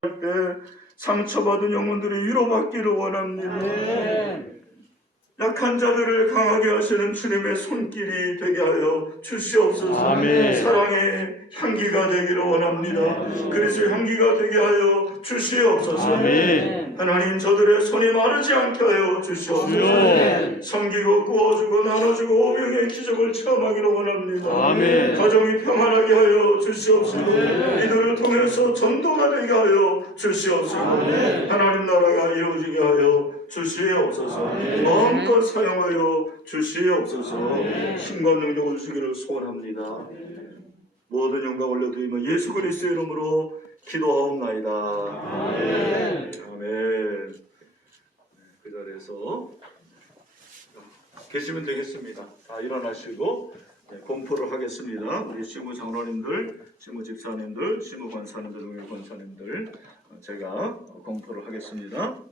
때 상처받은 영혼들이 위로받기를 원합니다. 약한 자들을 강하게 하시는 주님의 손길이 되게 하여 주시옵소서. 아멘. 사랑의 향기가 되기를 원합니다. 그리스도의 향기가 되게 하여 주시옵소서. 아멘. 하나님 저들의 손이 마르지 않게 하여 주시옵소서. 섬기고 구워주고 나눠주고 오병의 기적을 체험하기를 원합니다. 아멘. 가정이 평안하게 하여 주시옵소서. 이들을 전도가 되게 하여 주시옵소서. 하나님 나라가 이루어지게 하여 주시옵소서. 마음껏 사용하여 주시옵소서. 힘과 능력을 주시기를 소원합니다. 모든 영광 올려드리며 예수 그리스도의 이름으로 기도하옵나이다. 아멘. 그 자리에서 계시면 되겠습니다. 다 일어나시고 네, 공포를 하겠습니다. 우리 시무 장로님들, 시무 집사님들, 시무 권사님들, 우리 권사님들 어, 제가 공포를 하겠습니다.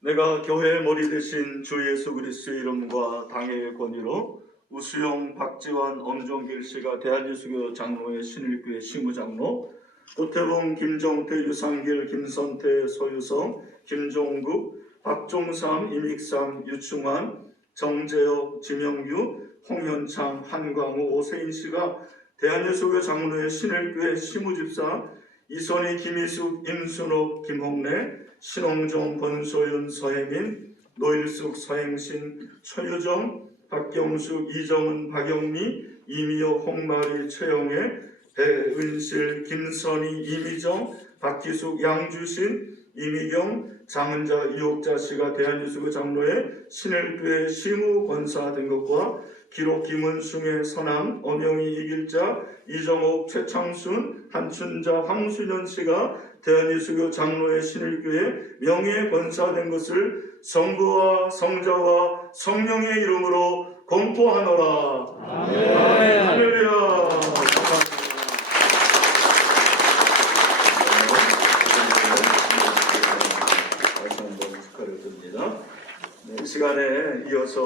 내가 교회의 머리 대신 주 예수 그리스도의 이름과 당의 권위로 우수영, 박지환, 엄종길 씨가 대한예수교 장로의 신일교회 시무장로 도태봉, 김정태, 유상길, 김선태, 소유성, 김종국, 박종삼, 이믹삼, 유충환, 정재혁, 지명규, 홍현창, 한광우, 오세인 씨가 대한예수교 장로의 신일교회 시무집사 이선희, 김희숙, 임순옥, 김홍래, 신홍종, 권소윤, 서혜민, 노일숙, 서행신, 최유정, 박경숙, 이정은, 박영미, 이미혁, 홍마리, 최영애, 배은실, 김선희, 이미정, 박기숙, 양주신, 이미경, 장은자, 이옥자 씨가 대한예수교 장로의 신일교회 시무 권사 된 것과 기록 김은숭의 선암, 엄영희 이길자, 이정옥, 최창순, 한춘자, 황순현 씨가 대한예수교 장로의 신일교회 명예 권사 된 것을 성부와 성자와 성령의 이름으로 공포하노라. 아멘. 할렐루야. 감사합니다. 다시 한번 축하를 드립니다. 네, 이 시간에 이어서